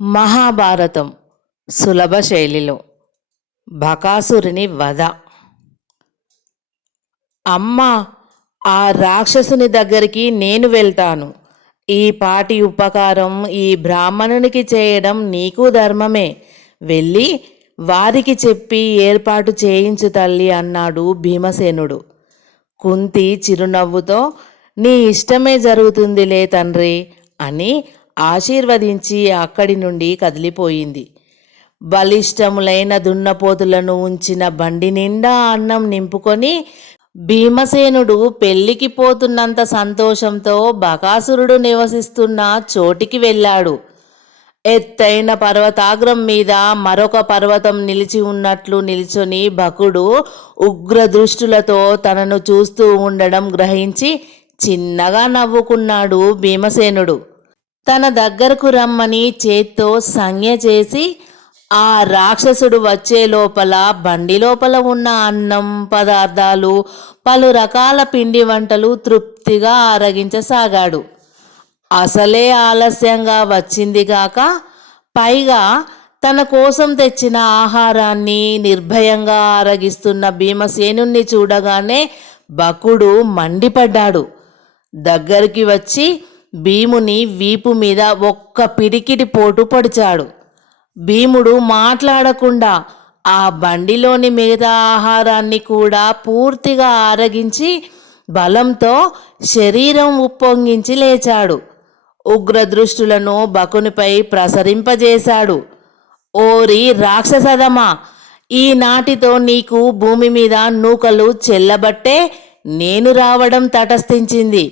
మహాభారతం సులభ శైలిలో బకాసురుని వధ. అమ్మ, ఆ రాక్షసుని దగ్గరికి నేను వెళ్తాను. ఈ పాటి ఉపకారం ఈ బ్రాహ్మణునికి చేయడం నీకు ధర్మమే. వెళ్ళి వారికి చెప్పి ఏర్పాటు చేయించు తల్లి అన్నాడు భీమసేనుడు. కుంతి చిరునవ్వుతో నీ ఇష్టమే జరుగుతుందిలే తండ్రి అని ఆశీర్వదించి అక్కడి నుండి కదిలిపోయింది. బలిష్టములైన దున్నపోతులను ఉంచిన బండి నిండా అన్నం నింపుకొని భీమసేనుడు పెళ్లికి పోతున్నంత సంతోషంతో బకాసురుడు నివసిస్తున్న చోటికి వెళ్ళాడు. ఎత్తైన పర్వతాగ్రం మీద మరొక పర్వతం నిలిచి ఉన్నట్లు నిల్చొని బకుడు ఉగ్ర దృష్టులతో తనను చూస్తూ ఉండడం గ్రహించి చిన్నగా నవ్వుకున్నాడు భీమసేనుడు. తన దగ్గరకు రమ్మని చేత్తో సంజ్ఞ చేసి ఆ రాక్షసుడు వచ్చే లోపల బండి లోపల ఉన్న అన్నం పదార్థాలు పలు రకాల పిండి వంటలు తృప్తిగా ఆరగించసాగాడు. అసలే ఆలస్యంగా వచ్చిందిగాక పైగా తన కోసం తెచ్చిన ఆహారాన్ని నిర్భయంగా ఆరగిస్తున్న భీమసేనుణ్ణి చూడగానే బకుడు మండిపడ్డాడు. దగ్గరికి వచ్చి భీముని వీపు మీద ఒక్క పిడికిడి పోటు పొడిచాడు. భీముడు మాట్లాడకుండా ఆ బండిలోని మిగతా ఆహారాన్ని కూడా పూర్తిగా ఆరగించి బలంతో శరీరం ఉప్పొంగించి లేచాడు. ఉగ్రదృష్టులను బకునిపై ప్రసరింపజేశాడు. ఓరి రాక్షసదమా, ఈనాటితో నీకు భూమి మీద నూకలు చెల్లబట్టే నేను రావడం తటస్థించింది.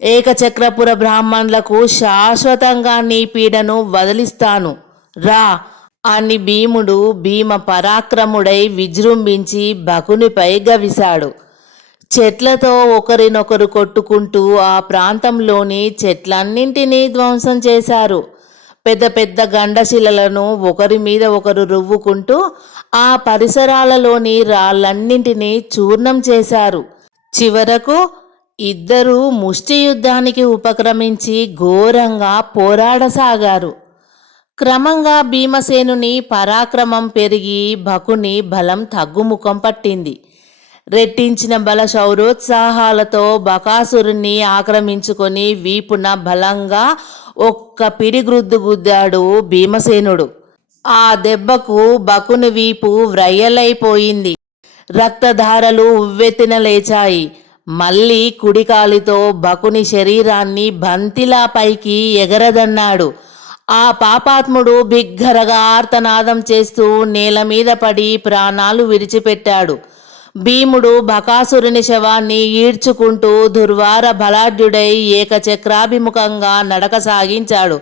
ఏకచక్రపుర బ్రాహ్మణులకు శాశ్వతంగా నీ పీడను వదిలిస్తాను రా అని భీముడు భీమ పరాక్రముడై విజృంభించి బకునిపై గవిశాడు. చెట్లతో ఒకరినొకరు కొట్టుకుంటూ ఆ ప్రాంతంలోని చెట్లన్నింటినీ ధ్వంసం చేశారు. పెద్ద పెద్ద గండశిలలను ఒకరి మీద ఒకరు రువ్వుకుంటూ ఆ పరిసరాలలోని రాళ్ళన్నింటినీ చూర్ణం చేశారు. చివరకు ఇద్దరూ ముష్టి యుద్ధానికి ఉపక్రమించి ఘోరంగా పోరాడసాగారు. క్రమంగా భీమసేనుని పరాక్రమం పెరిగి బకుని బలం తగ్గుముఖం పట్టింది. రెట్టించిన బల శౌరోత్సాహాలతో బకాసురుణ్ణి ఆక్రమించుకొని వీపున బలంగా ఒక్క పిడిగ్రుద్దు గుద్దాడు భీమసేనుడు. ఆ దెబ్బకు బకుని వీపు వ్రయ్యలైపోయింది. రక్తధారలు ఉవ్వెత్తిన లేచాయి. మళ్ళీ కుడికాలితో బకుని శరీరాన్ని బంతిలా పైకి ఎగరదన్నాడు. ఆ పాపాత్ముడు బిగ్గరగా ఆర్తనాదం చేస్తూ నేల మీద పడి ప్రాణాలు విడిచిపెట్టాడు. భీముడు బకాసురుని శవాన్ని ఈడ్చుకుంటూ దుర్వార బలాఢ్యుడై ఏకచక్రాభిముఖంగా నడక సాగించాడు.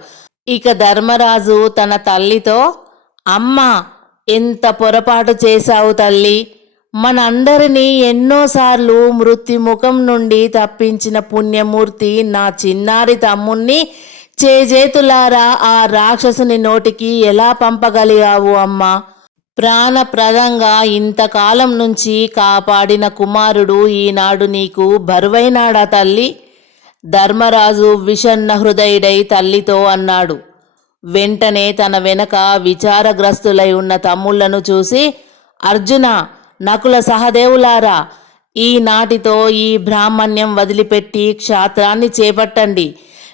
ఇక ధర్మరాజు తన తల్లితో, అమ్మా, ఎంత పొరపాటు చేశావు తల్లి. మనందరినీ ఎన్నోసార్లు మృత్యుముఖం నుండి తప్పించిన పుణ్యమూర్తి నా చిన్నారి తమ్ముణ్ణి చేజేతులారా ఆ రాక్షసుని నోటికి ఎలా పంపగలిగావు అమ్మా? ప్రాణప్రదంగా ఇంతకాలం నుంచి కాపాడిన కుమారుడు ఈనాడు నీకు బరువైనాడా తల్లి? ధర్మరాజు విషన్న హృదయుడై తల్లితో అన్నాడు. వెంటనే తన వెనక విచారగ్రస్తులై ఉన్న తమ్ముళ్లను చూసి, అర్జున, నకుల సహదేవులారా, ఈనాటితో ఈ బ్రాహ్మణ్యం వదిలిపెట్టి క్షాత్రాన్ని చేపట్టండి.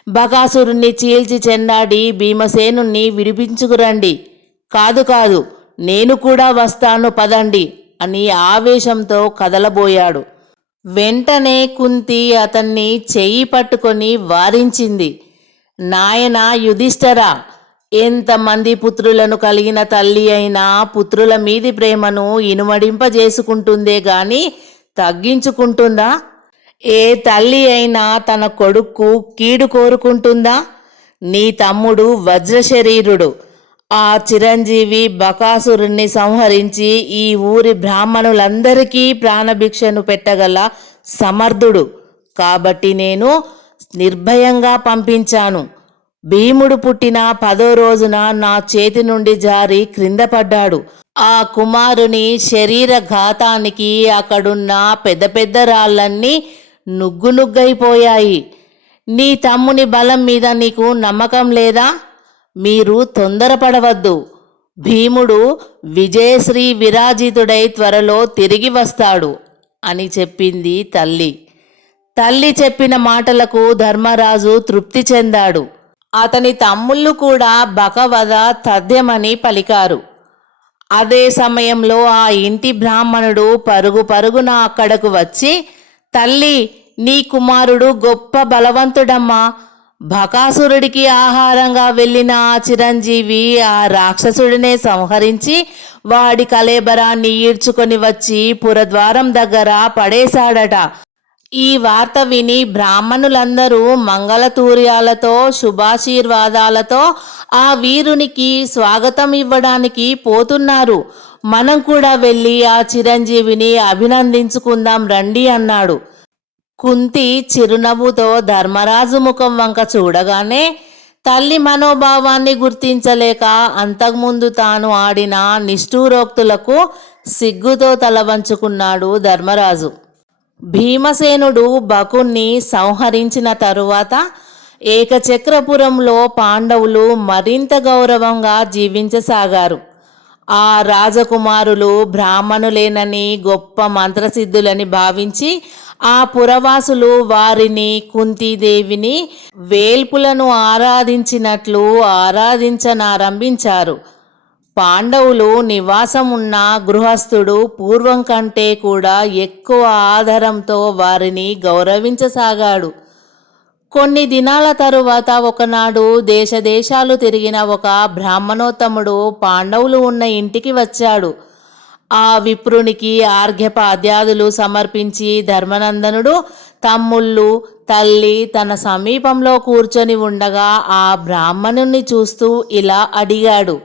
బకాసురుణ్ణి చీల్చి చెండాడి భీమసేనుణ్ణి విడిపించుకురండి. కాదు కాదు, నేను కూడా వస్తాను పదండి అని ఆవేశంతో కదలబోయాడు. వెంటనే కుంతి అతన్ని చెయ్యి పట్టుకొని వారించింది. నాయనా యుధిష్ఠరా, ఎంతమంది పుత్రులను కలిగిన తల్లి అయినా పుత్రుల మీది ప్రేమను ఇనుమడింపజేసుకుంటుందే గాని తగ్గించుకుంటుందా? ఏ తల్లి అయినా తన కొడుక్కు కీడు కోరుకుంటుందా? నీ తమ్ముడు వజ్రశరీరుడు. ఆ చిరంజీవి బకాసురుణ్ణి సంహరించి ఈ ఊరి బ్రాహ్మణులందరికీ ప్రాణభిక్షను పెట్టగల సమర్థుడు. కాబట్టి నేను నిర్భయంగా పంపించాను. భీముడు పుట్టిన 10వ రోజున నా చేతి నుండి జారి క్రింద పడ్డాడు. ఆ కుమారుని శరీర ఘాతానికి అక్కడున్న పెద్ద పెద్ద రాళ్ళన్నీ నుగ్గునుగ్గైపోయాయి. నీ తమ్ముని బలం మీద నీకు నమ్మకం లేదా? మీరు తొందరపడవద్దు. భీముడు విజయశ్రీ విరాజితుడై త్వరలో తిరిగి వస్తాడు అని చెప్పింది తల్లి. తల్లి చెప్పిన మాటలకు ధర్మరాజు తృప్తి చెందాడు. అతని తమ్ముళ్ళు కూడా బకవధ తథ్యమని పలికారు. అదే సమయంలో ఆ ఇంటి బ్రాహ్మణుడు పరుగు పరుగున అక్కడకు వచ్చి, తల్లి, నీ కుమారుడు గొప్ప బలవంతుడమ్మా. బకాసురుడికి ఆహారంగా వెళ్ళిన ఆ చిరంజీవి ఆ రాక్షసుడినే సంహరించి వాడి కళేబరాన్ని ఈడ్చుకొని వచ్చి పురద్వారం దగ్గర పడేశాడట. ఈ వార్త విని బ్రాహ్మణులందరూ మంగళతూర్యాలతో శుభాశీర్వాదాలతో ఆ వీరునికి స్వాగతం ఇవ్వడానికి పోతున్నారు. మనం కూడా వెళ్ళి ఆ చిరంజీవిని అభినందించుకుందాం రండి అన్నాడు. కుంతి చిరునవ్వుతో ధర్మరాజు ముఖం వంక చూడగానే తల్లి మనోభావాన్ని గుర్తించలేక అంతకుముందు తాను ఆడిన నిష్ఠూరోక్తులకు సిగ్గుతో తల వంచుకున్నాడు ధర్మరాజు. భీమసేనుడు బకుణ్ణి సంహరించిన తరువాత ఏకచక్రపురంలో పాండవులు మరింత గౌరవంగా జీవించసాగారు. ఆ రాజకుమారులు బ్రాహ్మణులేనని గొప్ప మంత్రసిద్ధులని భావించి ఆ పురవాసులు వారిని, కుంతీదేవిని వేల్పులను ఆరాధించినట్లు ఆరాధించనారంభించారు. పాండవులు నివాసం ఉన్న గృహస్థుడు పూర్వం కంటే కూడా ఎక్కువ ఆదరంతో వారిని గౌరవించసాగాడు. కొన్ని దినాల తరువాత ఒకనాడు దేశదేశాలు తిరిగిన ఒక బ్రాహ్మణోత్తముడు పాండవులు ఉన్న ఇంటికి వచ్చాడు. ఆ విప్రునికి ఆర్ఘ్యపాద్యాదులు సమర్పించి ధర్మనందనుడు తమ్ముళ్ళు, తల్లి తన సమీపంలో కూర్చొని ఉండగా ఆ బ్రాహ్మణుణ్ణి చూస్తూ ఇలా అడిగాడు.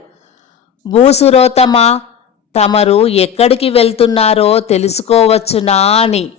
భూసురోత్తమా, తమరు ఎక్కడికి వెళ్తున్నారో తెలుసుకోవచ్చునా అని.